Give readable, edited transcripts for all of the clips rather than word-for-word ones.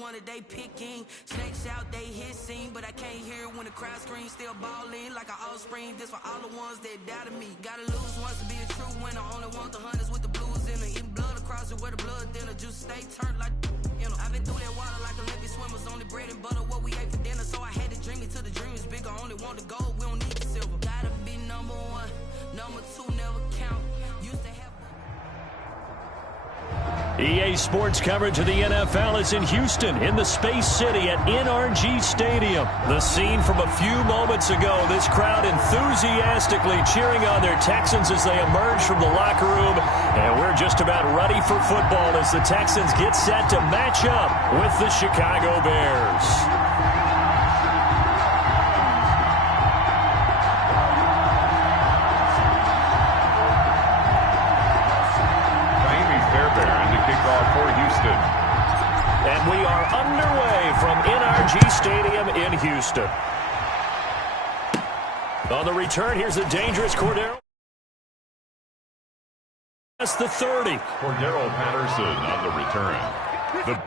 one that they picking. Snakes out, they hissing, but I can't hear when the crowd screams. Still balling like an offspring. This for all the ones that doubted me. Gotta lose once to be a true winner. Only want the hunters with the blues in it. Eating blood across it where the blood dinner. Juice stay turned like, you know. I've been through that water like Olympic swimmers. Only bread and butter what we ate for dinner. So I had to dream it till the dream is bigger. Only want the gold, we don't need the silver. Gotta be number one. Number two never count. Used to have... EA Sports coverage of the NFL is in Houston, in the Space City at NRG Stadium. The scene from a few moments ago, this crowd enthusiastically cheering on their Texans as they emerge from the locker room. And we're just about ready for football as the Texans get set to match up with the Chicago Bears. For Houston. And we are underway from NRG Stadium in Houston. On the return, here's the dangerous Cordero. That's the 30. Cordero Patterson on the return.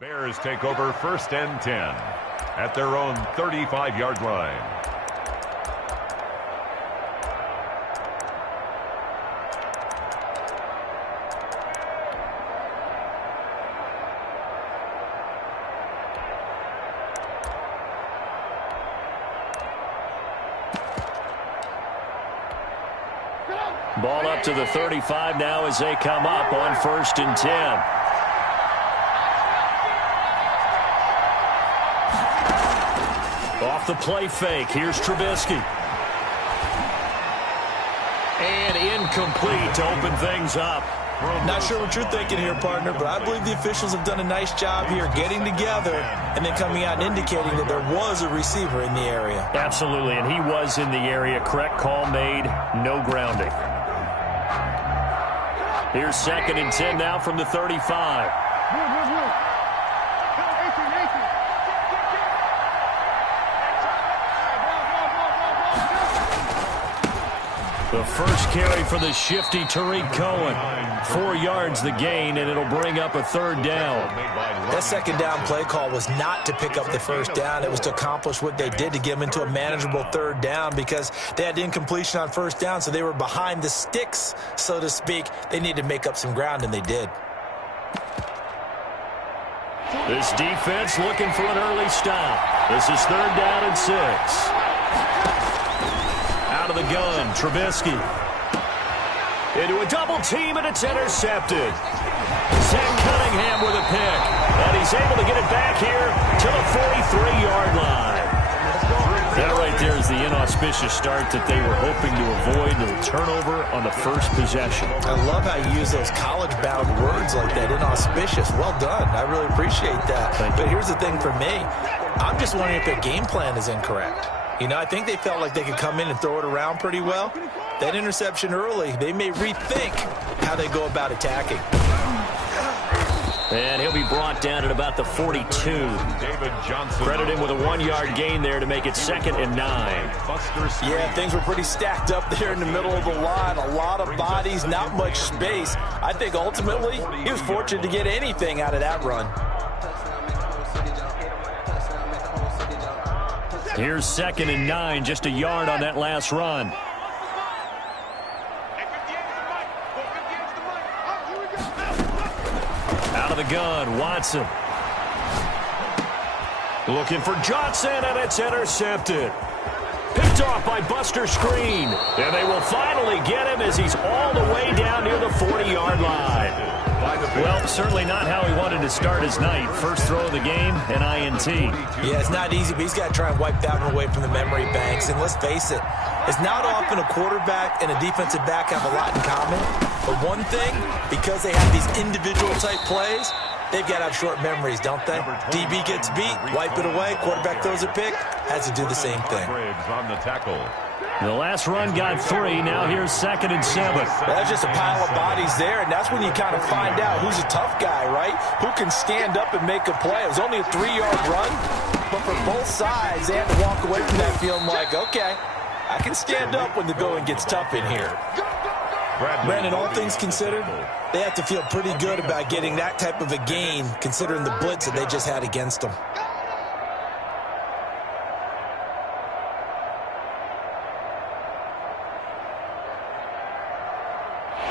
Bears take over 1st and 10 at their own 35-yard line. Ball up to the 35 now as they come up on 1st and 10. Off the play fake, here's Trubisky. And incomplete to open things up. Not sure what you're thinking here, partner, but I believe the officials have done a nice job here getting together and then coming out and indicating that there was a receiver in the area. Absolutely, and he was in the area. Correct call made, no grounding. Here's 2nd and 10 now from the 35. The first carry for the shifty Tariq Cohen. 4 yards the gain, and it'll bring up a 3rd down. That 2nd down play call was not to pick up the 1st down. It was to accomplish what they did to get them into a manageable 3rd down because they had incompletion on 1st down, so they were behind the sticks, so to speak. They needed to make up some ground, and they did. This defense looking for an early stop. This is 3rd down and 6. Out of the gun, Trubisky. Into a double team, and it's intercepted. Zach Cunningham with a pick. And he's able to get it back here to the 43-yard line. That right there is the inauspicious start that they were hoping to avoid. A little turnover on the first possession. I love how you use those college-bound words like that, inauspicious. Well done. I really appreciate that. But here's the thing for me. I'm just wondering if their game plan is incorrect. You know, I think they felt like they could come in and throw it around pretty well. That interception early, they may rethink how they go about attacking. And he'll be brought down at about the 42. David Johnson. Credit him with a 1-yard gain there to make it 2nd and 9. Yeah, things were pretty stacked up there in the middle of the line. A lot of bodies, not much space. I think ultimately he was fortunate to get anything out of that run. Here's 2nd and 9, just a yard on that last run. Out of the gun, Watson. Looking for Johnson, and it's intercepted. Picked off by Buster Screen. And they will finally get him as he's all the way down near the 40-yard line. Well, certainly not how he wanted to start his night. First throw of the game, an INT. Yeah, it's not easy, but he's got to try and wipe that one away from the memory banks. And let's face it, it's not often a quarterback and a defensive back have a lot in common. But one thing, because they have these individual-type plays, they've got to have short memories, don't they? DB gets beat, wipe it away, quarterback throws a pick, has to do the same thing. On the tackle. The last run got 3. Now here's 2nd and 7. That's just a pile of bodies there, and that's when you kind of find out who's a tough guy, right? Who can stand up and make a play. It was only a 3-yard run, but for both sides, they had to walk away from that feeling like, okay, I can stand up when the going gets tough in here. Brandon, all things considered, they have to feel pretty good about getting that type of a gain, considering the blitz that they just had against them.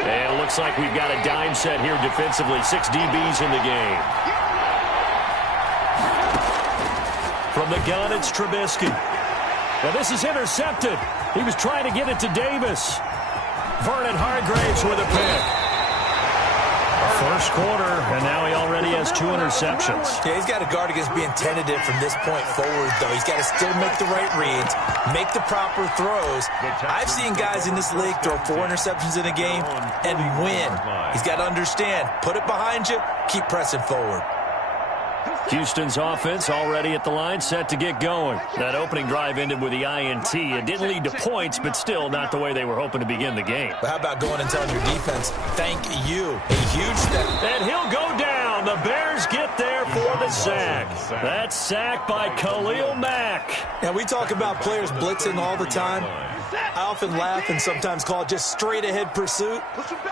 And it looks like we've got a dime set here defensively. 6 DBs in the game. From the gun, it's Trubisky. Now this is intercepted. He was trying to get it to Davis. Vernon Hargreaves with a pick. First quarter, and now he already has 2 interceptions. Yeah, he's got to guard against being tentative from this point forward, though. He's got to still make the right reads, make the proper throws. I've seen guys in this league throw 4 interceptions in a game and win. He's got to understand, put it behind you, keep pressing forward. Houston's offense already at the line, set to get going. That opening drive ended with the INT. It didn't lead to points, but still not the way they were hoping to begin the game. But how about going and telling your defense, thank you, a huge step. And he'll go down. The Bears get there for the sack. That's sacked by Khalil Mack. Now, we talk about players blitzing all the time. I often laugh and sometimes call it just straight-ahead pursuit.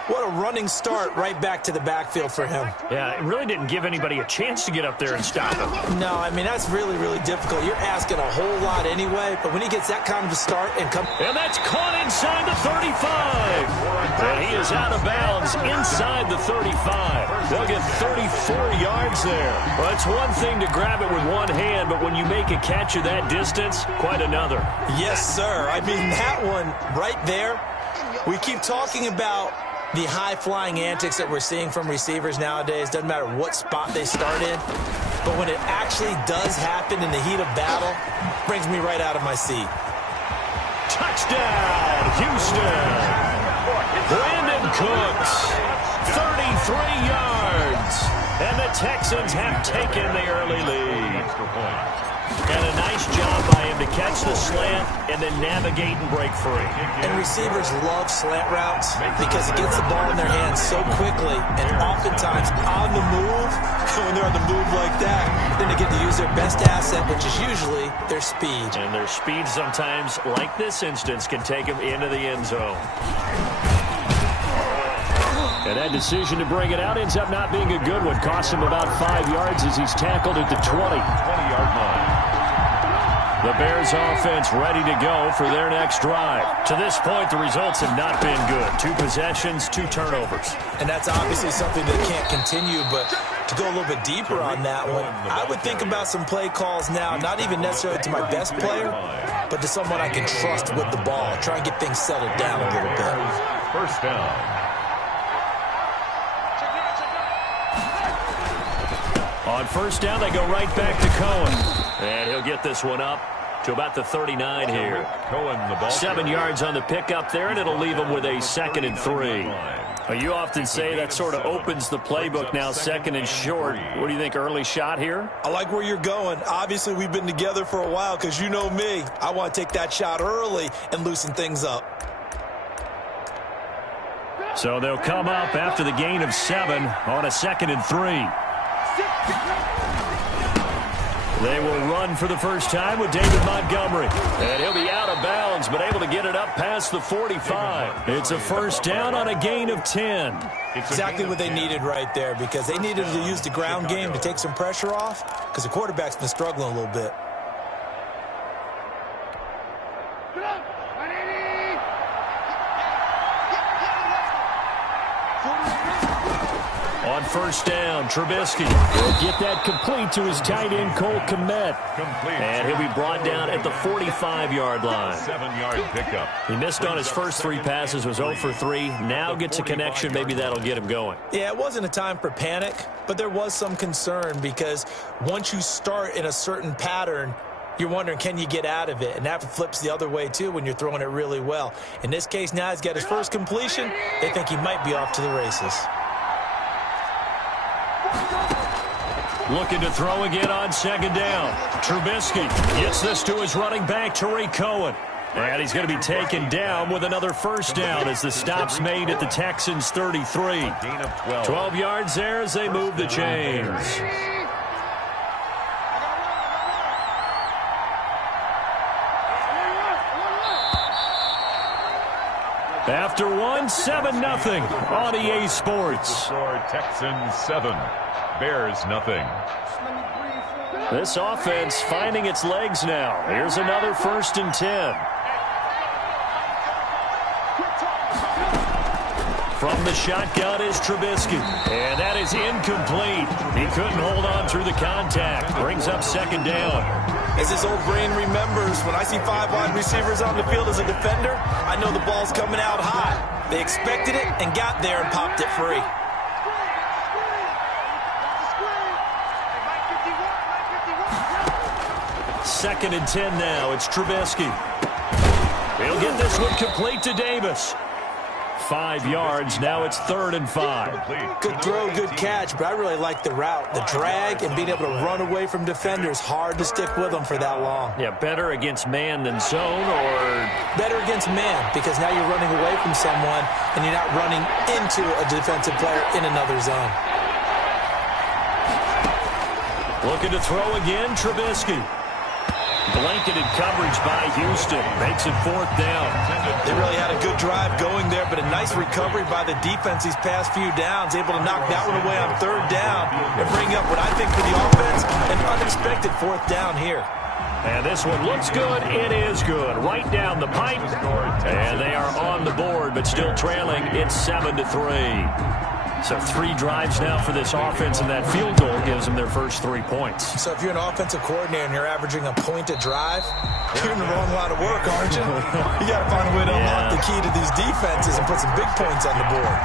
What a running start right back to the backfield for him. Yeah, it really didn't give anybody a chance to get up there and stop him. No, I mean, that's really, really difficult. You're asking a whole lot anyway, but when he gets that kind of a start and come... And that's caught inside the 35. And he is out of bounds inside the 35. They'll get 34 yards there. Well, it's one thing to grab it with one hand, but when you make a catch of that distance, quite another. Yes, sir. I mean, that one right there, we keep talking about the high-flying antics that we're seeing from receivers nowadays. Doesn't matter what spot they start in. But when it actually does happen in the heat of battle, brings me right out of my seat. Touchdown, Houston. Brandon Cooks, 33 yards. And the Texans have taken the early lead. And a nice job by him to catch the slant and then navigate and break free. And receivers love slant routes because it gets the ball in their hands so quickly and oftentimes on the move. When they're on the move like that, then they get to use their best asset, which is usually their speed. And their speed sometimes, like this instance, can take them into the end zone. And that decision to bring it out ends up not being a good one. Costs him about 5 yards as he's tackled at the 20-yard line. The Bears offense ready to go for their next drive. To this point, the results have not been good. 2 possessions, 2 turnovers. And that's obviously something that can't continue, but to go a little bit deeper on that one, I would think about some play calls now, not even necessarily to my best player, but to someone I can trust with the ball. Try and get things settled down a little bit. First down. On first down, they go right back to Cohen. And he'll get this one up to about the 39 here. Cohen, the ball 7 yards on the pickup there, and it'll leave him with a 2nd and 3. Well, you often say that sort of opens the playbook now, 2nd and short. What do you think, early shot here? I like where you're going. Obviously, we've been together for a while because you know me. I want to take that shot early and loosen things up. So they'll come up after the gain of 7 on a 2nd and 3. They will run for the first time with David Montgomery. And he'll be out of bounds, but able to get it up past the 45. It's a first down on a gain of 10. Exactly what they needed right there, because they needed to use the ground game to take some pressure off, because the quarterback's been struggling a little bit. On first down, Trubisky will get that complete to his tight end, Cole Kmet. And he'll be brought down at the 45-yard line. 7-yard pickup. He missed on his first 3 passes, was 0 for 3. Now gets a connection. Maybe that'll get him going. Yeah, it wasn't a time for panic, but there was some concern because once you start in a certain pattern, you're wondering, can you get out of it? And that flips the other way, too, when you're throwing it really well. In this case, now he's got his first completion. They think he might be off to the races. Looking to throw again on second down. Trubisky gets this to his running back, Tariq Cohen. And he's going to be taken down with another first down as the stop's made at the Texans' 33. Gain of 12. 12 yards there as they move the chains. After 1, 7-0 on EA Sports. Score Texans 7, Bears nothing. This offense finding its legs now. Here's another 1st and 10. From the shotgun is Trubisky. And that is incomplete. He couldn't hold on through the contact. Brings up second down. As his old brain remembers, when I see 5 wide receivers on the field as a defender, I know the ball's coming out high. They expected it and got there and popped it free. Second and 10 now. It's Trubisky. He'll get this one complete to Davis. 5 yards. Now it's 3rd and 5. Good throw, good catch, but I really like the route. The drag and being able to run away from defenders. Hard to stick with them for that long. Yeah, better against man than zone, or better against man, because now you're running away from someone and you're not running into a defensive player in another zone. Looking to throw again, Trubisky. Blanketed coverage by Houston. Makes it 4th down. They really had a good drive going there, but a nice recovery by the defense these past few downs. Able to knock that one away on 3rd down and bring up what I think for the offense, an unexpected 4th down here. And this one looks good. It is good. Right down the pipe. And they are on the board, but still trailing. It's 7-3. So 3 drives now for this offense, and that field goal gives them their first 3 points. So if you're an offensive coordinator and you're averaging a point a drive, you're in the wrong line of work, aren't you? You got to find a way to unlock the key to these defenses and put some big points on the board.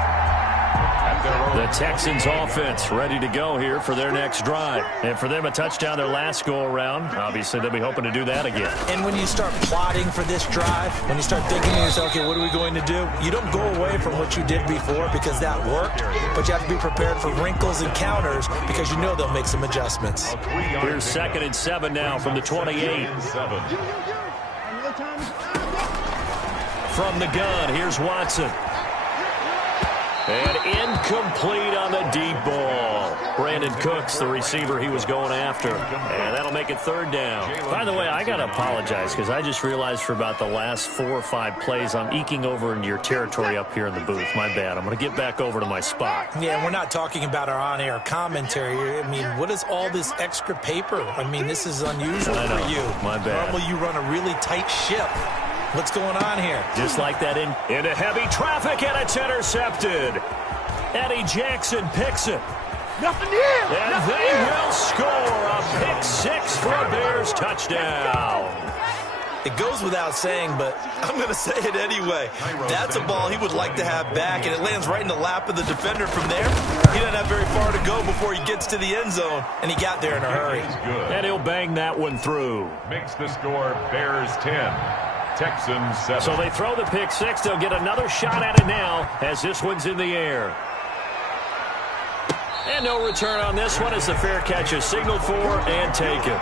The Texans offense ready to go here for their next drive. And for them, a touchdown their last go-around. Obviously, they'll be hoping to do that again. And when you start plotting for this drive, when you start thinking to yourself, okay, what are we going to do? You don't go away from what you did before because that worked, but you have to be prepared for wrinkles and counters because you know they'll make some adjustments. Here's 2nd and 7 now from the 28. From the gun, here's Watson. And incomplete on the deep ball. Brandon Cooks, the receiver he was going after. And that'll make it 3rd down. By the way, I got to apologize because I just realized for about the last 4 or 5 plays, I'm eking over into your territory up here in the booth. My bad. I'm going to get back over to my spot. Yeah, we're not talking about our on-air commentary. I mean, what is all this extra paper? I mean, this is unusual for you. My bad. Normally you run a really tight ship. What's going on here? Just like that into heavy traffic, and it's intercepted. Eddie Jackson picks it. Nothing here. And they will score a pick 6 for a Bears touchdown. It goes without saying, but I'm going to say it anyway. That's a ball he would like to have back, and it lands right in the lap of the defender from there. He doesn't have very far to go before he gets to the end zone, and he got there in a hurry. And he'll bang that one through. Makes the score Bears 10. Texans 7. So they throw the pick 6. They'll get another shot at it now as this one's in the air. And no return on this one as the fair catch is signaled for and taken.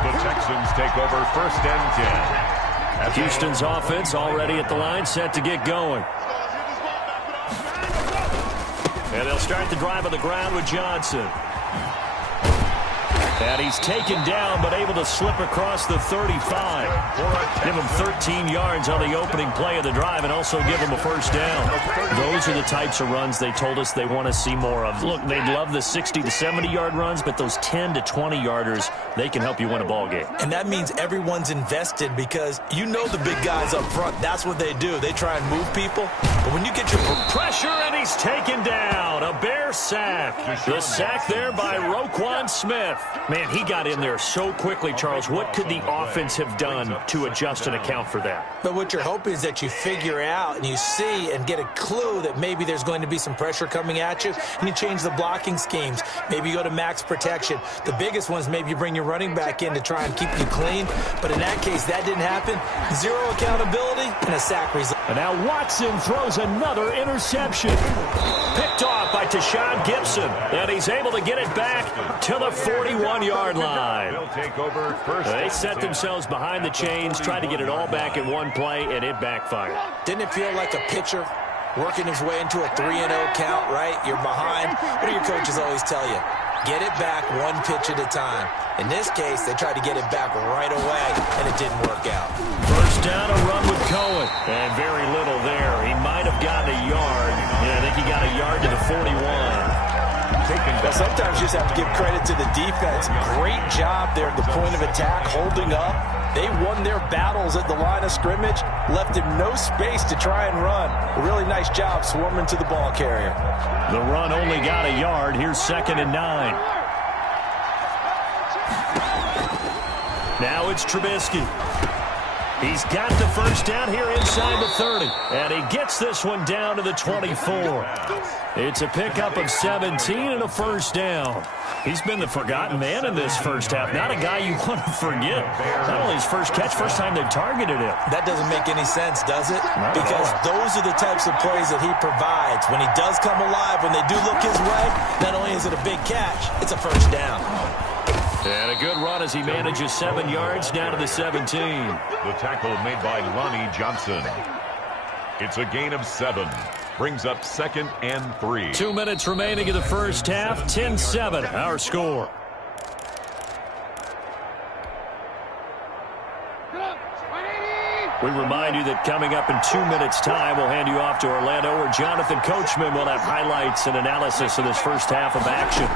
The Texans take over 1st and 10. Houston's offense already at the line, set to get going. And they'll start the drive on the ground with Johnson. And he's taken down, but able to slip across the 35. Give him 13 yards on the opening play of the drive and also give him a first down. Those are the types of runs they told us they want to see more of. Look, they'd love the 60 to 70-yard runs, but those 10 to 20-yarders, they can help you win a ball game. And that means everyone's invested because you know the big guys up front. That's what they do. They try and move people. But when you get your pressure, and he's taken down. A Bear sack. The sack there by Roquan Smith. Man, he got in there so quickly, Charles. What could the offense have done to adjust and account for that? But what you're hoping is that you figure out and you see and get a clue that maybe there's going to be some pressure coming at you, and you change the blocking schemes. Maybe you go to max protection. The biggest ones, maybe you bring your running back in to try and keep you clean. But in that case, that didn't happen. Zero accountability and a sack result. And now Watson throws another interception. Picked off by Tashawn Gibson. And he's able to get it back to the 41-yard line. They set themselves behind the chains, tried to get it all back in one play, and it backfired. Didn't it feel like a pitcher working his way into a 3-0 count, right? You're behind. What do your coaches always tell you? Get it back one pitch at a time. In this case, they tried to get it back right away, and it didn't work out. First down, a run with Cohen. And very little there. He might have gotten a yard. Yeah, I think he got a yard to the 41. Well, sometimes you just have to give credit to the defense. Great job there at the point of attack, holding up. They won their battles at the line of scrimmage, left him no space to try and run. A really nice job swarming to the ball carrier. The run only got a yard. Here's 2nd and 9. Now it's Trubisky. He's got the first down here inside the 30. And he gets this one down to the 24. It's a pickup of 17 and a first down. He's been the forgotten man in this first half. Not a guy you want to forget. Not only his first catch, first time they targeted him. That doesn't make any sense, does it? Because those are the types of plays that he provides. When he does come alive, when they do look his way, not only is it a big catch, it's a first down. And a good run as he manages 7 yards down to the 17. The tackle made by Lonnie Johnson. It's a gain of 7. Brings up 2nd and 3. 2 minutes remaining in the first half. 10-7, our score. We remind you that coming up in 2 minutes' time, we'll hand you off to Orlando, where Jonathan Coachman will have highlights and analysis of this first half of action.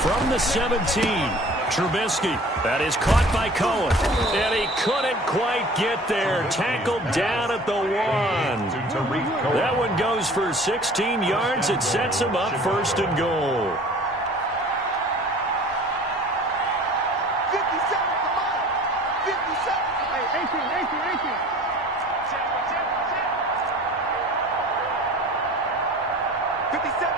From the 17, Trubisky. That is caught by Cohen. And he couldn't quite get there. Tackled down at the 1. That one goes for 16 yards. It sets him up 1st and goal. 57.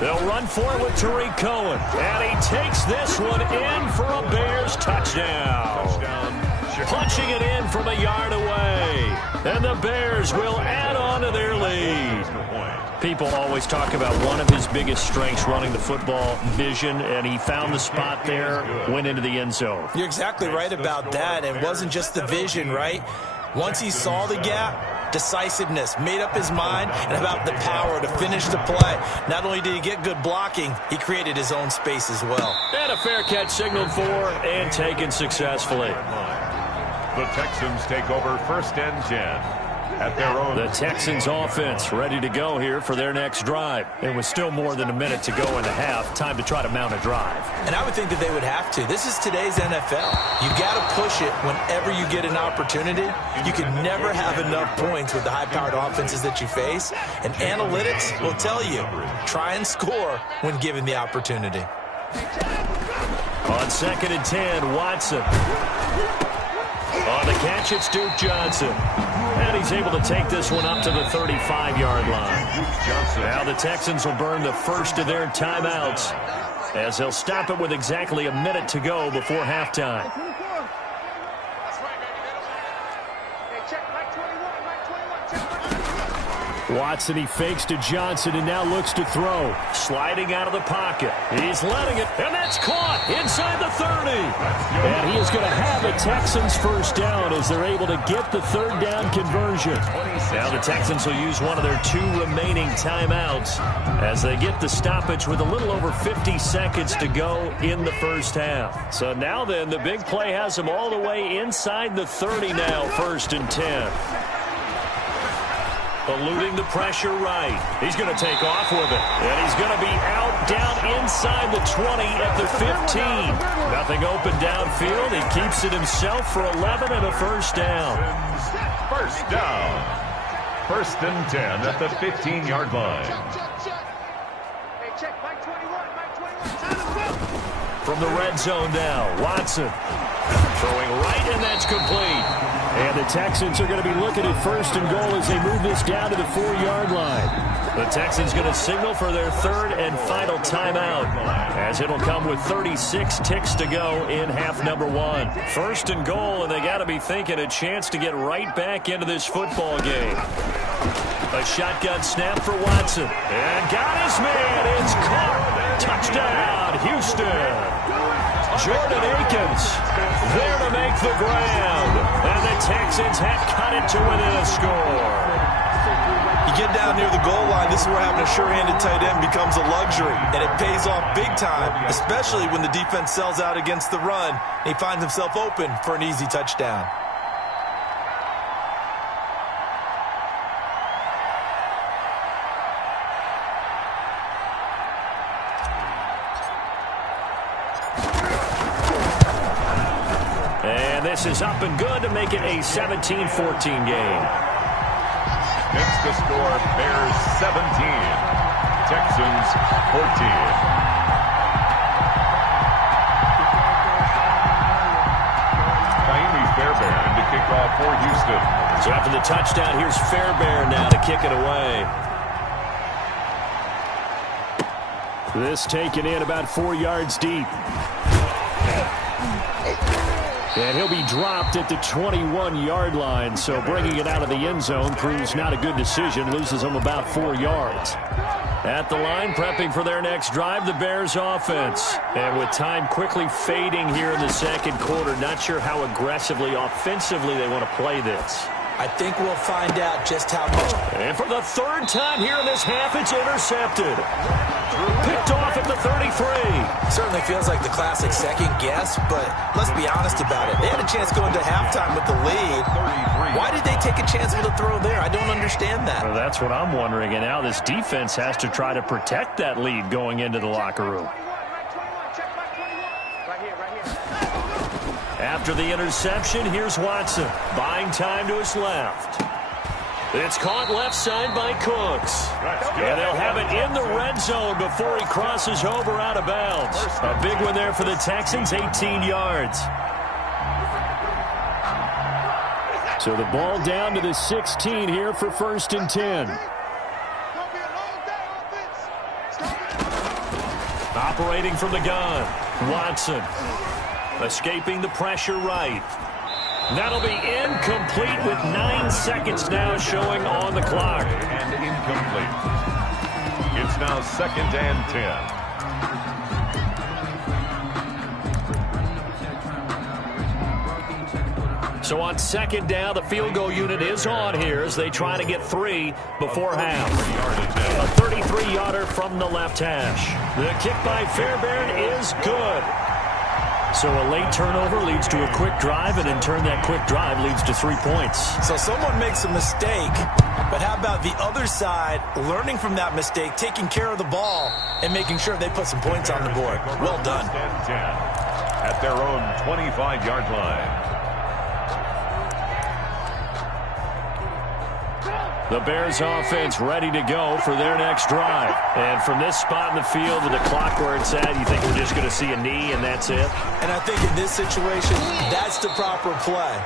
They'll run for it with Tariq Cohen. And he takes this one in for a Bears touchdown. Punching it in from a yard away. And the Bears will add on to their lead. People always talk about one of his biggest strengths, running the football, vision, and he found the spot there, went into the end zone. You're exactly right about that. It wasn't just the vision, right? Once he saw the gap, decisiveness, made up his mind, and about the power to finish the play. Not only did he get good blocking, he created his own space as well. And a fair catch signaled for and taken successfully. The Texans take over 1st and 10. At their own. The Texans offense ready to go here for their next drive. It was still more than a minute to go in the half. Time to try to mount a drive. And I would think that they would have to. This is today's NFL. You got to push it whenever you get an opportunity. You can never have enough points with the high-powered offenses that you face. And analytics will tell you, try and score when given the opportunity. On 2nd and 10, Watson. On the catch, it's Duke Johnson. And he's able to take this one up to the 35-yard line. Now the Texans will burn the first of their timeouts as they'll stop it with exactly a minute to go before halftime. Watson, he fakes to Johnson and now looks to throw. Sliding out of the pocket. He's letting it, and that's caught inside the 30. And he is going to have a Texans first down as they're able to get the third down conversion. Now the Texans will use one of their 2 remaining timeouts as they get the stoppage with a little over 50 seconds to go in the first half. So now then, the big play has them all the way inside the 30 now, 1st and 10. Eluding the pressure right. He's going to take off with it. And he's going to be out down inside the 20 at the 15. Nothing open downfield. He keeps it himself for 11 and a first down. First down. 1st and 10 at the 15-yard line. From the red zone now, Watson throwing right, and that's complete. And the Texans are going to be looking at 1st and goal as they move this down to the 4-yard line. The Texans going to signal for their 3rd and final timeout, as it'll come with 36 ticks to go in half number 1. 1st and goal, and they got to be thinking a chance to get right back into this football game. A shotgun snap for Watson. And got his man. It's caught. Touchdown, Houston. Jordan Akins there to make the grab. And the Texans have cut it to within a score. You get down near the goal line, this is where having a sure-handed tight end becomes a luxury. And it pays off big time, especially when the defense sells out against the run. And he finds himself open for an easy touchdown. This is up and good to make it a 17-14 game. It's the score, Bears 17, Texans 14. Ka'imi Fairbairn to kick off for Houston. So after the touchdown, here's Fairbairn now to kick it away. This taken in about 4 yards deep. And he'll be dropped at the 21-yard line, so bringing it out of the end zone proves not a good decision, loses him about 4 yards. At the line, prepping for their next drive, the Bears offense. And with time quickly fading here in the second quarter, not sure how aggressively, offensively they want to play this. I think we'll find out just how much. And for the 3rd time here in this half, it's intercepted. Picked off at the 33. Certainly feels like the classic second guess, but let's be honest about it. They had a chance going to halftime with the lead. Why did they take a chance with a throw there? I don't understand that. Well, that's what I'm wondering, and now this defense has to try to protect that lead going into the locker room. After the interception, here's Watson, buying time to his left. It's caught left side by Cooks. And they'll have it in the red zone before he crosses over out of bounds. A big one there for the Texans, 18 yards. So the ball down to the 16 here for 1st and 10. Operating from the gun, Watson. Escaping the pressure right. That'll be incomplete with 9 seconds now showing on the clock. And incomplete. It's now 2nd and 10. So on 2nd down, the field goal unit is on here as they try to get 3 before half. A 33-yarder from the left hash. The kick by Fairbairn is good. So a late turnover leads to a quick drive, and in turn that quick drive leads to 3 points. So someone makes a mistake, but how about the other side learning from that mistake, taking care of the ball, and making sure they put some points on the board? Well done. 10 at their own 25-yard line. The Bears offense ready to go for their next drive. And from this spot in the field with the clock where it's at, you think we're just going to see a knee and that's it? And I think in this situation, that's the proper play.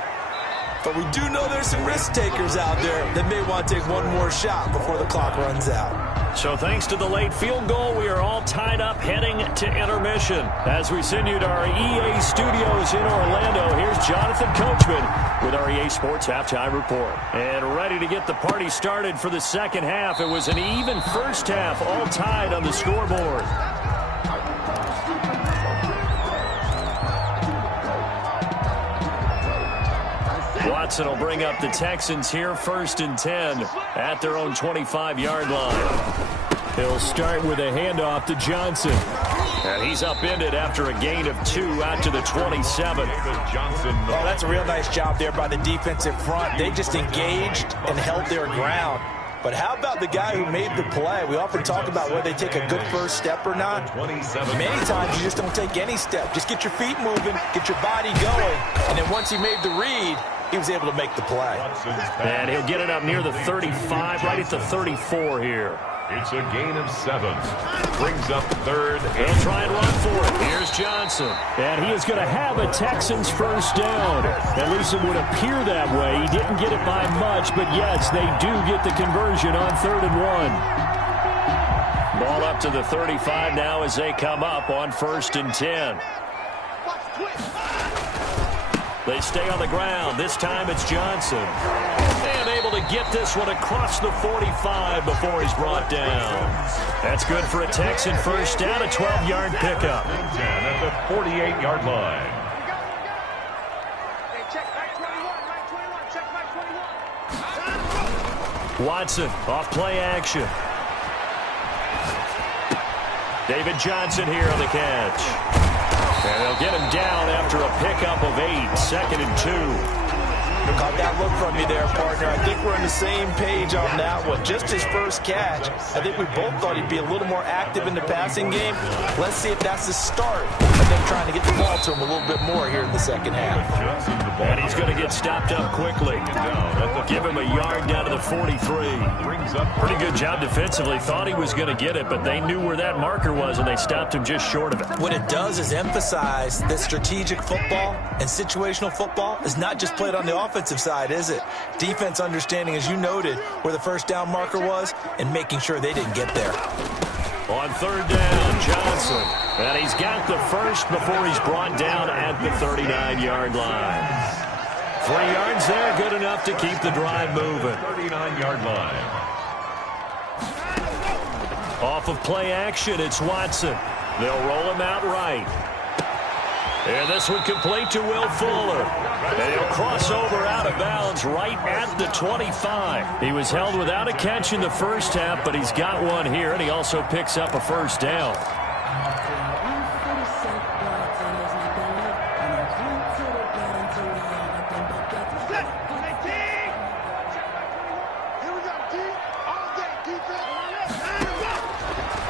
But we do know there's some risk takers out there that may want to take one more shot before the clock runs out. So thanks to the late field goal, we are all tied up heading to intermission. As we send you to our EA studios in Orlando, here's Jonathan Coachman with our EA Sports Halftime Report. And ready to get the party started for the second half. It was an even first half, all tied on the scoreboard. Johnson will bring up the Texans here, 1st and 10 at their own 25-yard line. He'll start with a handoff to Johnson. And he's upended after a gain of 2 out to the 27. Oh, that's a real nice job there by the defensive front. They just engaged and held their ground. But how about the guy who made the play? We often talk about whether they take a good first step or not. Many times you just don't take any step. Just get your feet moving, get your body going, and then once he made the read, he was able to make the play. And he'll get it up near the 35, right at the 34 here. It's a gain of 7. Brings up 3rd. They'll try and run for it. Here's Johnson. And he is going to have a Texans first down. At least it would appear that way. He didn't get it by much, but yes, they do get the conversion on 3rd and 1. Ball up to the 35 now as they come up on 1st and 10. They stay on the ground. This time it's Johnson. And able to get this one across the 45 before he's brought down. That's good for a Texan first down, a 12-yard pickup. 10 at the 48-yard line. Watson off play action. David Johnson here on the catch. And they'll get him down after a pickup of 8, 2nd and 2. Caught that look from you there, partner. I think we're on the same page on that one. Just his first catch. I think we both thought he'd be a little more active in the passing game. Let's see if that's the start of them trying to get the ball to him a little bit more here in the second half. And he's going to get stopped up quickly. Give him a yard down to the 43. Pretty good job defensively. Thought he was going to get it, but they knew where that marker was, and they stopped him just short of it. What it does is emphasize that strategic football and situational football is not just played on the offensive side, is it? Defense understanding, as you noted, where the first down marker was and making sure they didn't get there. On 3rd down, Johnson. And he's got the first before he's brought down at the 39-yard line. 3 yards there, good enough to keep the drive moving. 39-yard line. Off of play action, it's Watson. They'll roll him out right. And this one complete to Will Fuller. And he'll cross over out of bounds right at the 25. He was held without a catch in the first half, but he's got one here, and he also picks up a first down.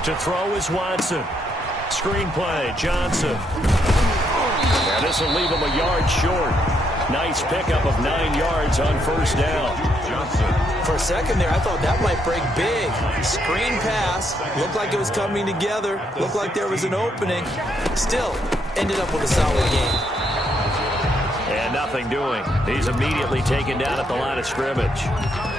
To throw is Watson. Screen play, Johnson. And this will leave him a yard short. Nice pickup of 9 yards on first down. Johnson. For a second there, I thought that might break big. Screen pass. Looked like it was coming together. Looked like there was an opening. Still, ended up with a solid game. And nothing doing. He's immediately taken down at the line of scrimmage.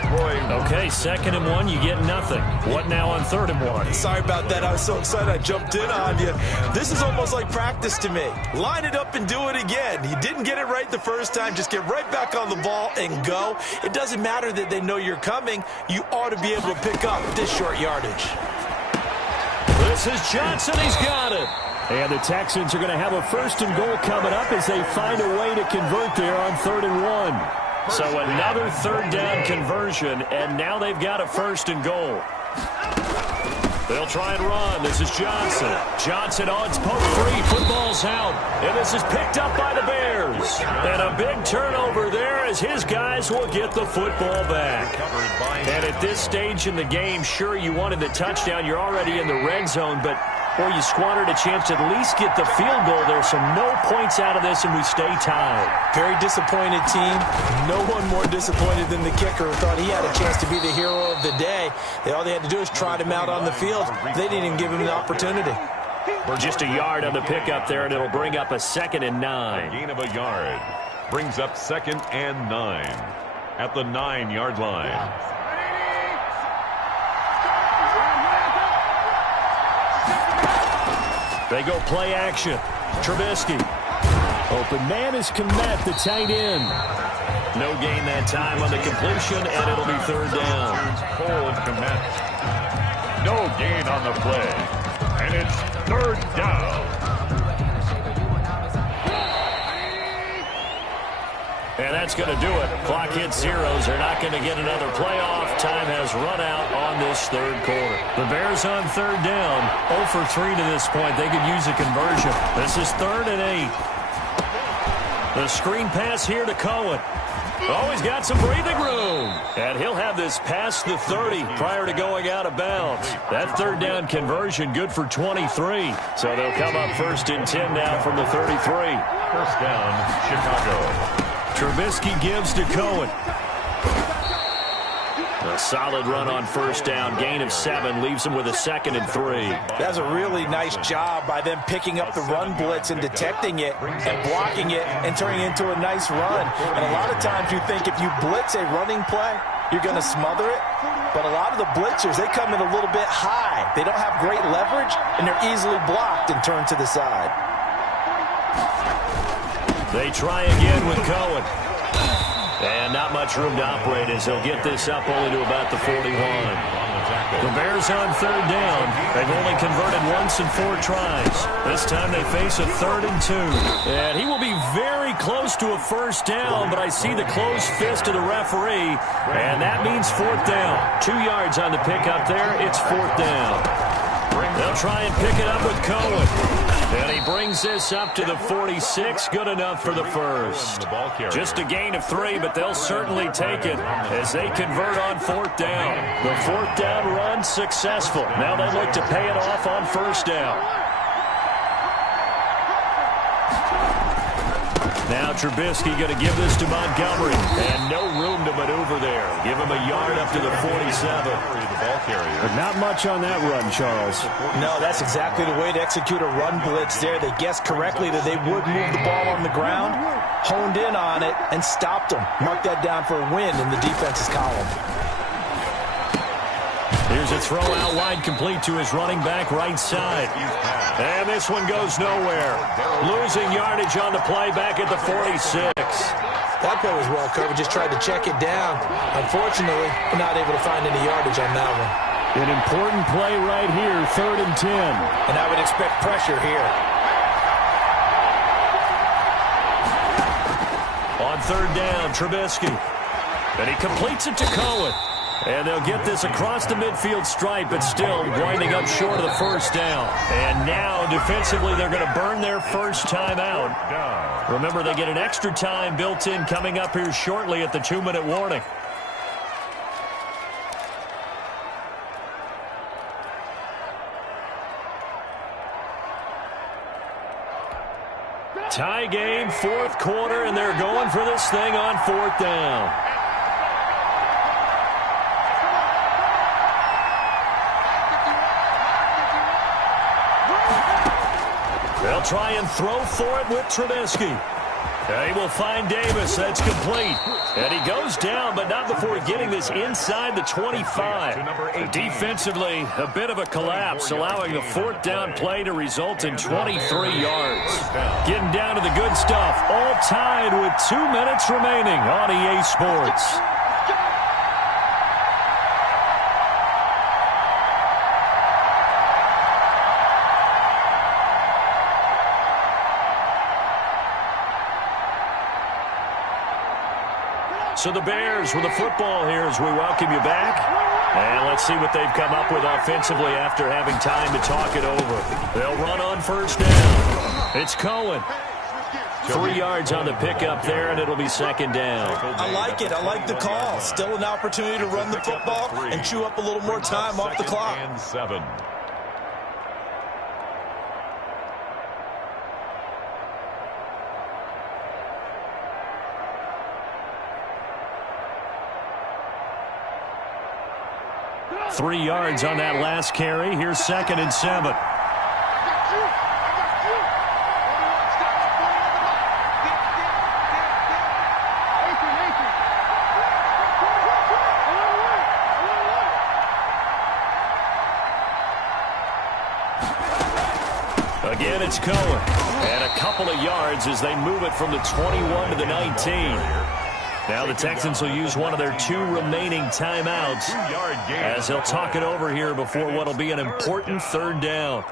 Okay, 2nd and 1, you get nothing. What now on 3rd and 1? Sorry about that. I was so excited I jumped in on you. This is almost like practice to me. Line it up and do it again. You didn't get it right the first time. Just get right back on the ball and go. It doesn't matter that they know you're coming. You ought to be able to pick up this short yardage. This is Johnson. He's got it. And the Texans are going to have a 1st and goal coming up as they find a way to convert there on 3rd and 1. So another 3rd down conversion, and now they've got a 1st and goal. They'll try and run. This is Johnson. Johnson on, it's poked free. Football's out. And this is picked up by the Bears. And a big turnover there as his guys will get the football back. And at this stage in the game, sure, you wanted the touchdown. You're already in the red zone, but boy, you squandered a chance to at least get the field goal there, so no points out of this, and we stay tied. Very disappointed team. No one more disappointed than the kicker who thought he had a chance to be the hero of the day. All they had to do is trot him out on the field. They didn't even give him the opportunity. We're just a yard on the pickup there, and it'll bring up a 2nd and 9. Gain of a yard. Brings up 2nd and 9 at the 9-yard line. They go play action. Trubisky. Open man is Kmet, the tight end. No gain that time on the completion, and it'll be 3rd down. Hold Kmet. No gain on the play. And it's 3rd down. And that's going to do it. Clock hits zeros. They're not going to get another playoff. Time has run out on this third quarter. The Bears on third down. 0 for 3 to this point. They could use a conversion. This is 3rd and 8. The screen pass here to Cohen. Oh, he's got some breathing room. And he'll have this past the 30 prior to going out of bounds. That third down conversion good for 23. So they'll come up 1st and 10 now from the 33. First down, Chicago. Trubisky gives to Cohen. A solid run on first down. Gain of 7 leaves him with a 2nd and 3. That's a really nice job by them picking up the run blitz and detecting it and blocking it and turning it into a nice run. And a lot of times you think if you blitz a running play, you're going to smother it. But a lot of the blitzers, they come in a little bit high. They don't have great leverage, and they're easily blocked and turned to the side. They try again with Cohen. And not much room to operate as he'll get this up only to about the 41. The Bears on third down. They've only converted once in 4 tries. This time they face a 3rd and 2. And he will be very close to a first down, but I see the closed fist of the referee, and that means 4th down. 2 yards on the pickup there. It's 4th down. They'll try and pick it up with Cohen. And he brings this up to the 46. Good enough for the first. Just a gain of 3, but they'll certainly take it as they convert on 4th down. The 4th down run successful. Now they look to pay it off on first down. Now Trubisky going to give this to Montgomery. And no room to maneuver there. Give him a yard up to the 47. But not much on that run, Charles. No, that's exactly the way to execute a run blitz there. They guessed correctly that they would move the ball on the ground, honed in on it, and stopped them. Mark that down for a win in the defense's column. Here's a throw out wide, complete to his running back right side. And this one goes nowhere. Losing yardage on the play back at the 46. That play was well covered, just tried to check it down. Unfortunately, not able to find any yardage on that one. An important play right here, 3rd and 10. And I would expect pressure here. On third down, Trubisky. And he completes it to Cohen. And they'll get this across the midfield stripe, but still winding up short of the first down. And now, defensively, they're going to burn their first time out. Remember, they get an extra time built in coming up here shortly at the 2-minute warning. Tie game, 4th quarter, and they're going for this thing on 4th down. They'll try and throw for it with Trubisky. And he will find Davis. That's complete. And he goes down, but not before getting this inside the 25. Defensively, a bit of a collapse, allowing a 4th down play to result in 23 yards. Getting down to the good stuff. All tied with 2 minutes remaining on EA Sports. So the Bears with the football here as we welcome you back. And let's see what they've come up with offensively after having time to talk it over. They'll run on first down. It's Cohen. 3 yards on the pickup there, and it'll be 2nd down. I like it. I like the call. Still an opportunity to run the football and chew up a little more time off the clock. And 7. Three yards on that last carry. Here's 2nd and 7. Again, it's Cohen. And a couple of yards as they move it from the 21 to the 19. Now the Texans will use one of their 2 remaining timeouts as they'll talk it over here before what will be an important 3rd down.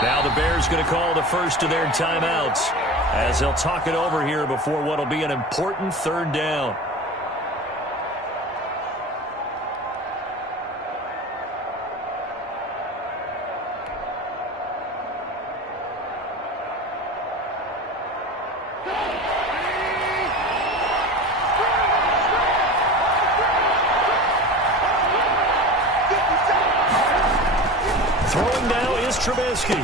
Now the Bears going to call the first of their timeouts as they'll talk it over here before what will be an important third down. Trubisky.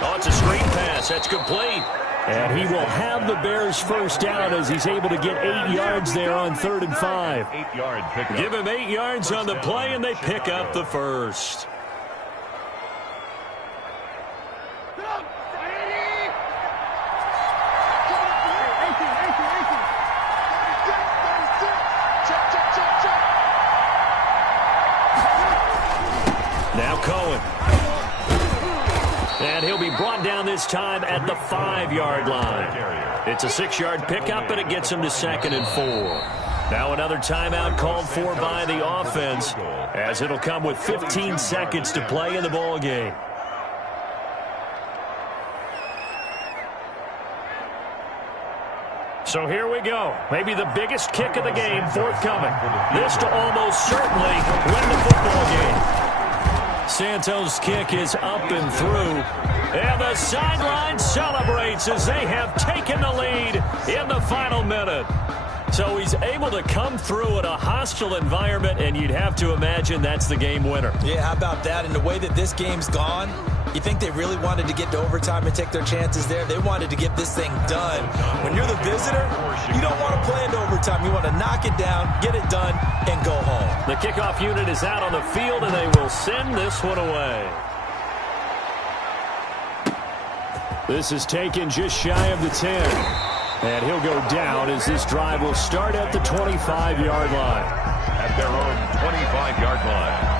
Oh, it's a screen pass. That's complete. And he will have the Bears first down as he's able to get 8 yards there on 3rd and 5. 8-yard pickup. Give him 8 yards on the play, and they pick up the first. Now Cohen. And he'll be brought down this time at the 5-yard line. It's a 6-yard pickup, and it gets him to 2nd and 4. Now another timeout called for by the offense, as it'll come with 15 seconds to play in the ball game. So here we go. Maybe the biggest kick of the game forthcoming. This to almost certainly win the football game. Santos' kick is up and through. And the sideline celebrates as they have taken the lead in the final minute. So he's able to come through in a hostile environment, and you'd have to imagine that's the game winner. Yeah, how about that? And the way that this game's gone, you think they really wanted to get to overtime and take their chances there? They wanted to get this thing done. When you're the visitor, you don't want to play into overtime. You want to knock it down, get it done, and go home. The kickoff unit is out on the field, and they will send this one away. This is taken just shy of the 10. And he'll go down as this drive will start at the 25-yard line. At their own 25-yard line.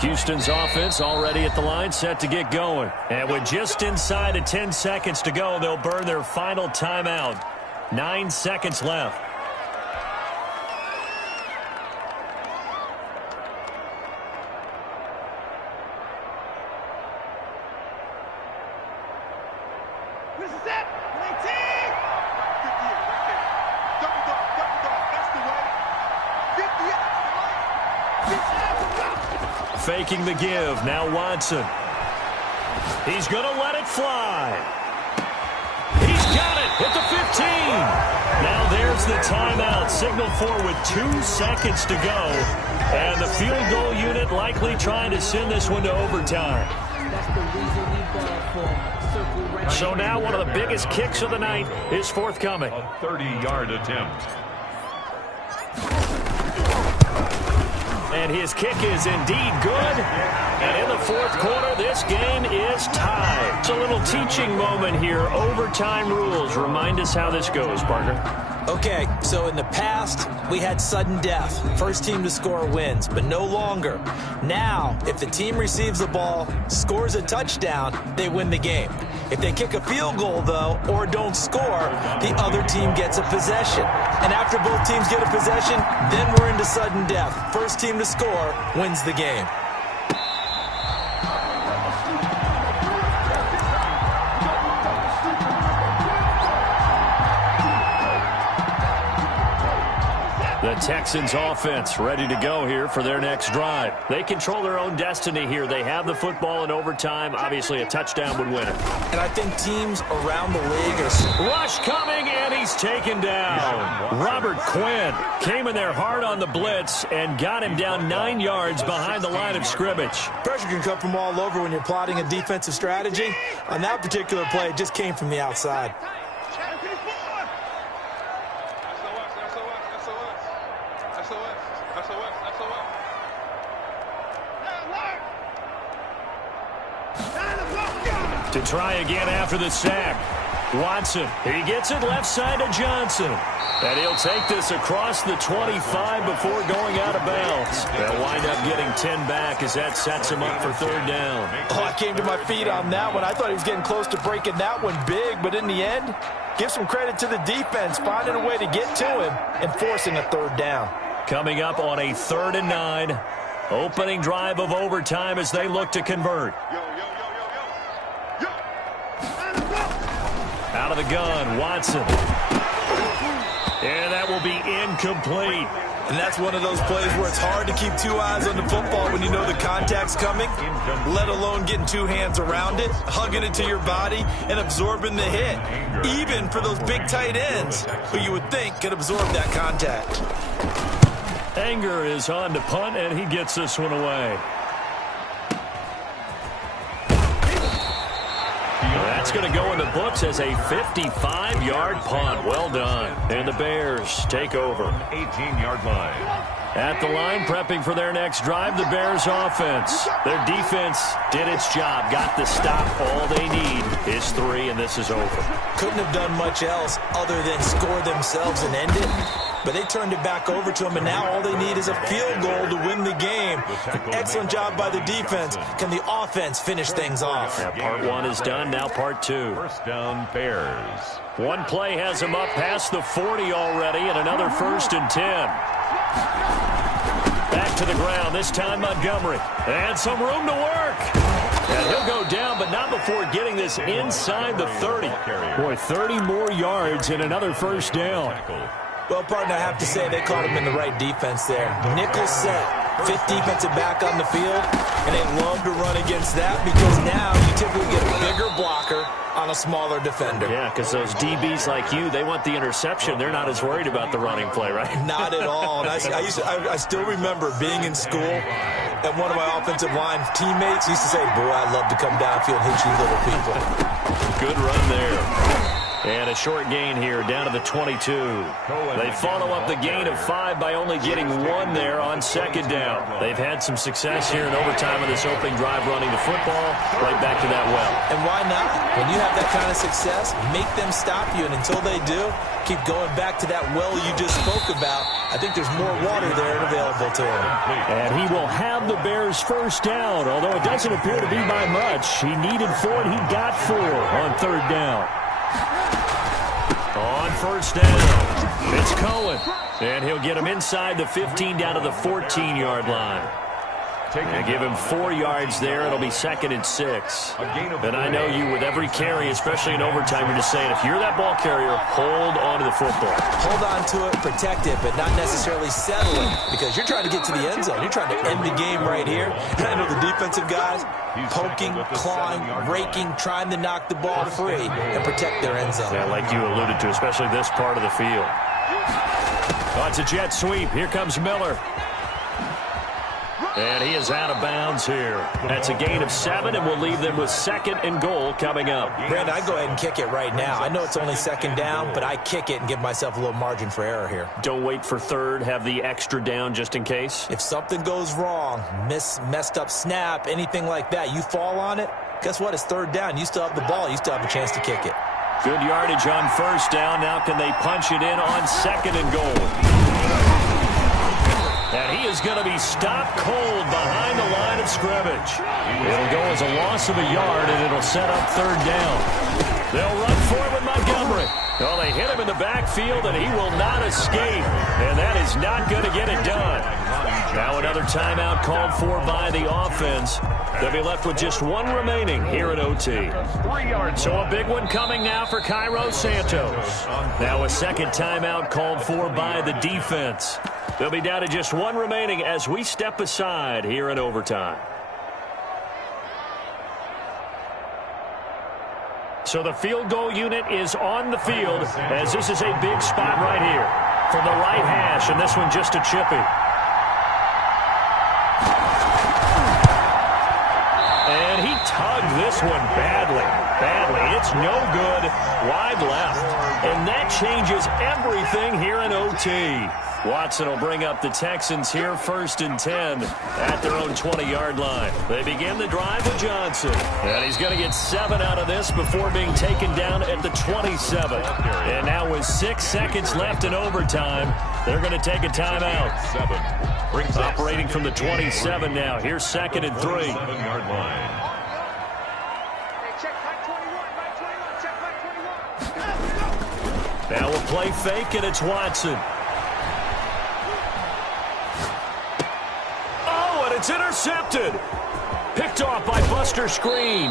Houston's offense already at the line, set to get going. And with just inside of 10 seconds to go, they'll burn their final timeout. 9 seconds left. This is it. 19. That's the way. Faking the give. Now Watson. He's going to let it fly. He's got it at the 15. Now there's the timeout. Signal for with 2 seconds to go. And the field goal unit likely trying to send this one to overtime. So now one of the biggest kicks of the night is forthcoming. A 30-yard attempt. And his kick is indeed good. And in the fourth quarter, this game is tied. It's a little teaching moment here. Overtime rules. Remind us how this goes, Parker. Okay, so in the past, we had sudden death. First team to score wins, but no longer. Now, if the team receives the ball, scores a touchdown, they win the game. If they kick a field goal, though, or don't score, the other team gets a possession. And after both teams get a possession, then we're into sudden death. First team to score wins the game. The Texans offense ready to go here for their next drive. They control their own destiny here. They have the football in overtime. Obviously, a touchdown would win it. And I think teams around the league are... Rush coming, and he's taken down. Robert Quinn came in there hard on the blitz and got him down 9 yards behind the line of scrimmage. Pressure can come from all over when you're plotting a defensive strategy. On that particular play, it just came from the outside. To try again after the sack. Watson, he gets it left side to Johnson. And he'll take this across the 25 before going out of bounds. They'll wind up getting 10 back as that sets him up for third down. Oh, I came to my feet on that one. I thought he was getting close to breaking that one big, but in the end, give some credit to the defense, finding a way to get to him and forcing a third down. Coming up on a 3rd and 9. Opening drive of overtime as they look to convert. Out of the gun, Watson. And that will be incomplete. And that's one of those plays where it's hard to keep two eyes on the football when you know the contact's coming, let alone getting two hands around it, hugging it to your body, and absorbing the hit. Even for those big tight ends, who you would think could absorb that contact. Anger is on to punt, and he gets this one away. That's going to go in the books as a 55-yard punt. Well done. And the Bears take over. 18-yard line. At the line, prepping for their next drive, the Bears offense. Their defense did its job, got the stop. All they need is 3, and this is over. Couldn't have done much else other than score themselves and end it. But they turned it back over to them, and now all they need is a field goal to win the game. An excellent job by the defense. Can the offense finish things off? Yeah, part 1 is done, now part 2. First down, Bears. One play has them up past the 40 already, and another 1st and 10. Back to the ground, this time Montgomery. And some room to work. And he'll go down, but not before getting this inside the 30. Boy, 30 more yards and another 1st down. Well, partner, I have to say they caught him in the right defense there. Nickel set, 5th defensive back on the field, and they love to run against that because now you typically get a bigger blocker on a smaller defender. Yeah, because those DBs like you, they want the interception. They're not as worried about the running play, right? Not at all. And I still remember being in school, and one of my offensive line teammates used to say, boy, I'd love to come downfield and hit you little people. Good run there. And a short gain here down to the 22. They follow up the gain of 5 by only getting 1 there on 2nd down. They've had some success here in overtime of this opening drive running the football right back to that well. And why not? When you have that kind of success, make them stop you. And until they do, keep going back to that well you just spoke about. I think there's more water there and available to him. And he will have the Bears' 1st down, although it doesn't appear to be by much. He needed 4 and he got 4 on 3rd down. On 1st down, it's Cohen. And he'll get him inside the 15 down to the 14-yard line. And give him 4 yards there. It'll be 2nd and 6. And I know you, with every carry, especially in overtime, you're just saying, if you're that ball carrier, hold on to the football. Hold on to it, protect it, but not necessarily settling, because you're trying to get to the end zone. You're trying to end the game right here. And I know the defensive guys poking, clawing, raking, trying to knock the ball free and protect their end zone. Yeah, like you alluded to, especially this part of the field. Oh, it's a jet sweep. Here comes Miller. And he is out of bounds here. That's a gain of 7, and we'll leave them with 2nd and goal coming up. Brandon, I go ahead and kick it right now. I know it's only 2nd down, but I kick it and give myself a little margin for error here. Don't wait for 3rd. Have the extra down just in case. If something goes wrong, messed up snap, anything like that, you fall on it, guess what? It's 3rd down. You still have the ball. You still have a chance to kick it. Good yardage on 1st down. Now can they punch it in on 2nd and goal? And he is going to be stopped cold behind the line of scrimmage. It'll go as a loss of a yard, and it'll set up 3rd down. They'll run for it with Montgomery. Well, they hit him in the backfield, and he will not escape. And that is not going to get it done. Now another timeout called for by the offense. They'll be left with just 1 remaining here at OT. So a big one coming now for Cairo Santos. Now a 2nd timeout called for by the defense. They'll be down to just 1 remaining as we step aside here in overtime. So the field goal unit is on the field as this is a big spot right here from the right hash, and this one just a chippy. And he tugged this one badly. It's no good. Wide left. And that changes everything here in OT. Watson will bring up the Texans here 1st and 10 at their own 20-yard line. They begin the drive with Johnson. And he's going to get 7 out of this before being taken down at the 27. And now with 6 seconds left in overtime, they're going to take a timeout. Operating from the 27 now. Here's 2nd and 3. 7-yard line. Now we'll play fake, and it's Watson. Oh, and it's intercepted. Picked off by Buster Screen.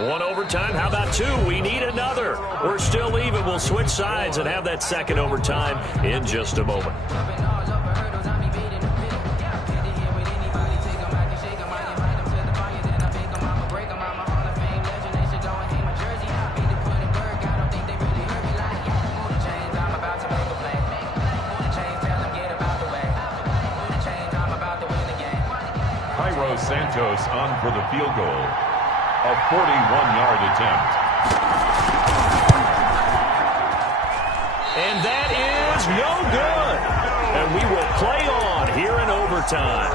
One overtime. How about 2? We need another. We're still even. We'll switch sides and have that 2nd overtime in just a moment. Cairo Santos on for the field goal. A 41-yard attempt. And that is no good. And we will play on here in overtime.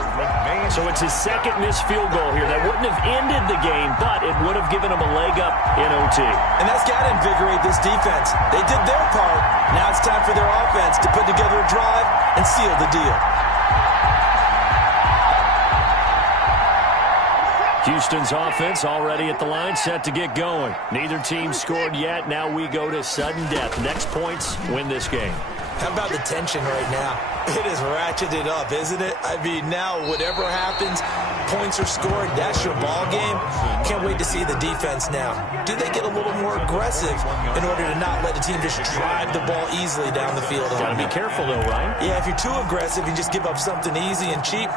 So it's his 2nd missed field goal here. That wouldn't have ended the game, but it would have given him a leg up in OT. And that's got to invigorate this defense. They did their part. Now it's time for their offense to put together a drive and seal the deal. Houston's offense already at the line, set to get going. Neither team scored yet. Now we go to sudden death. Next points win this game. How about the tension right now? It is ratcheted up, isn't it? I mean, now whatever happens, points are scored, that's your ball game. Can't wait to see the defense now. Do they get a little more aggressive in order to not let the team just drive the ball easily down the field? Got to be careful, though, right? Yeah, if you're too aggressive, you just give up something easy and cheap.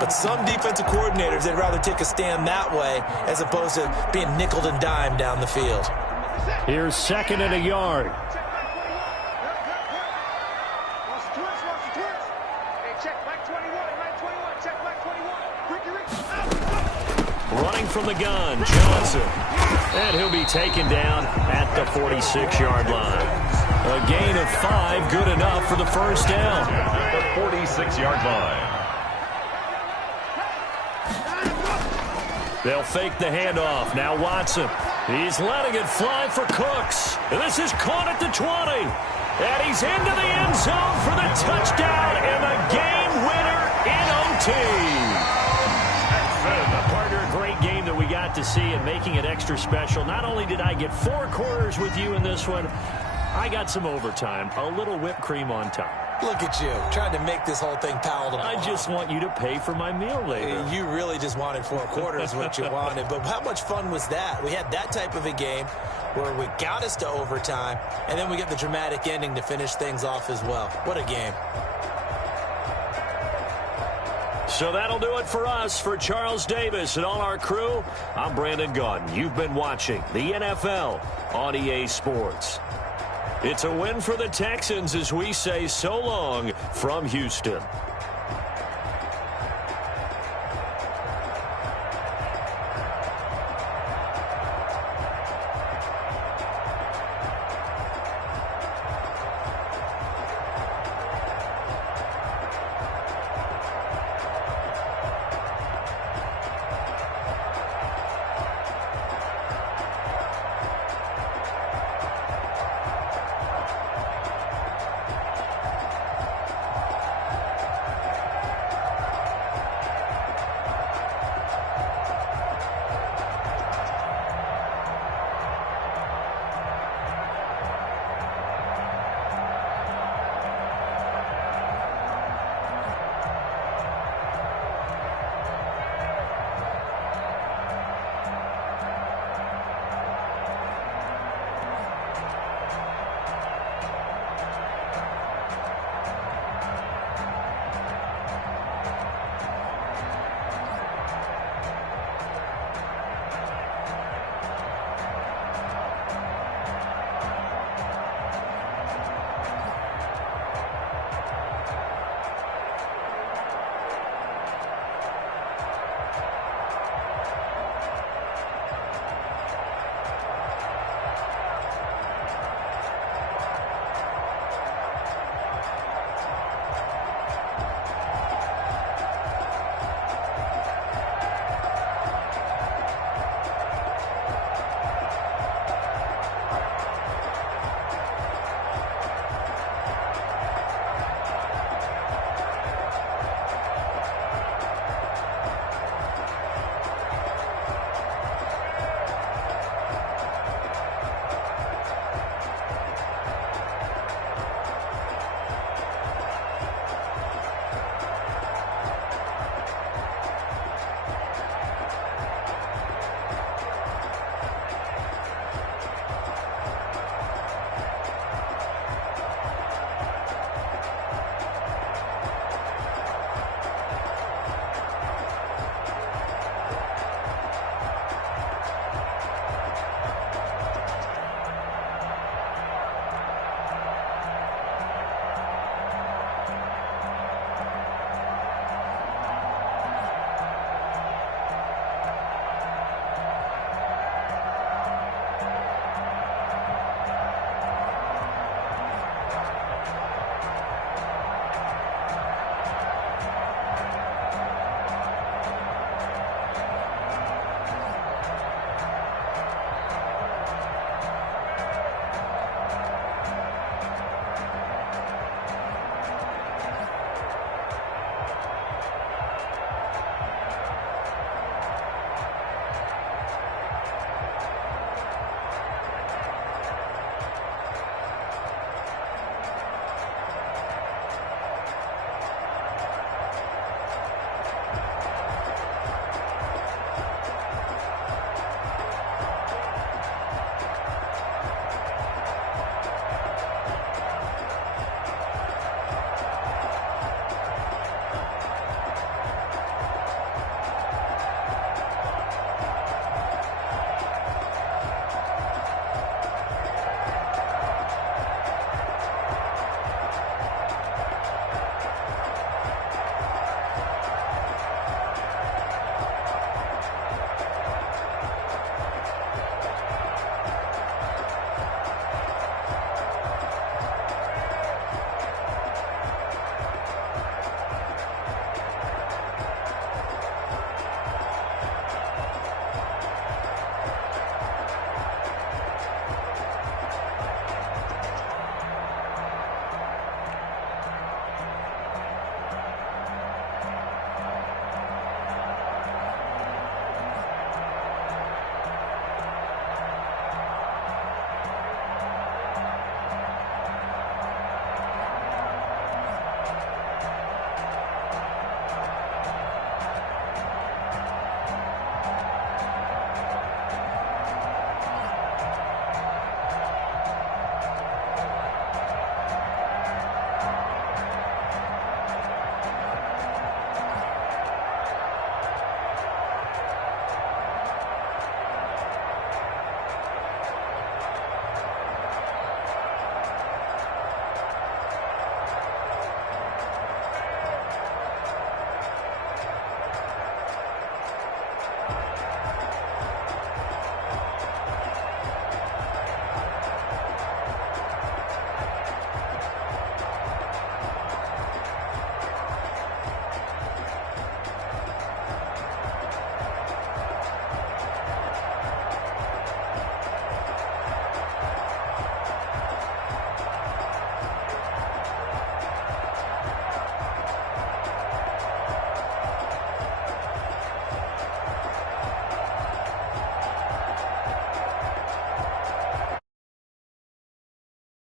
But some defensive coordinators, they'd rather take a stand that way as opposed to being nickeled and dimed down the field. Here's 2nd and a yard. Running from the gun, Johnson. And he'll be taken down at the 46-yard line. A gain of 5, good enough for the 1st down. The 46-yard line. They'll fake the handoff. Now Watson. He's letting it fly for Cooks. And this is caught at the 20. And he's into the end zone for the touchdown and the game winner in OT. Partner, a great game that we got to see and making it extra special. Not only did I get 4 quarters with you in this one, I got some overtime, a little whipped cream on top. Look at you, trying to make this whole thing palatable. I just want you to pay for my meal later. You really just wanted 4 quarters, what you wanted. But how much fun was that? We had that type of a game where we got us to overtime, and then we get the dramatic ending to finish things off as well. What a game. So that'll do it for us. For Charles Davis and all our crew, I'm Brandon Gaudin. You've been watching the NFL on EA Sports. It's a win for the Texans as we say so long from Houston.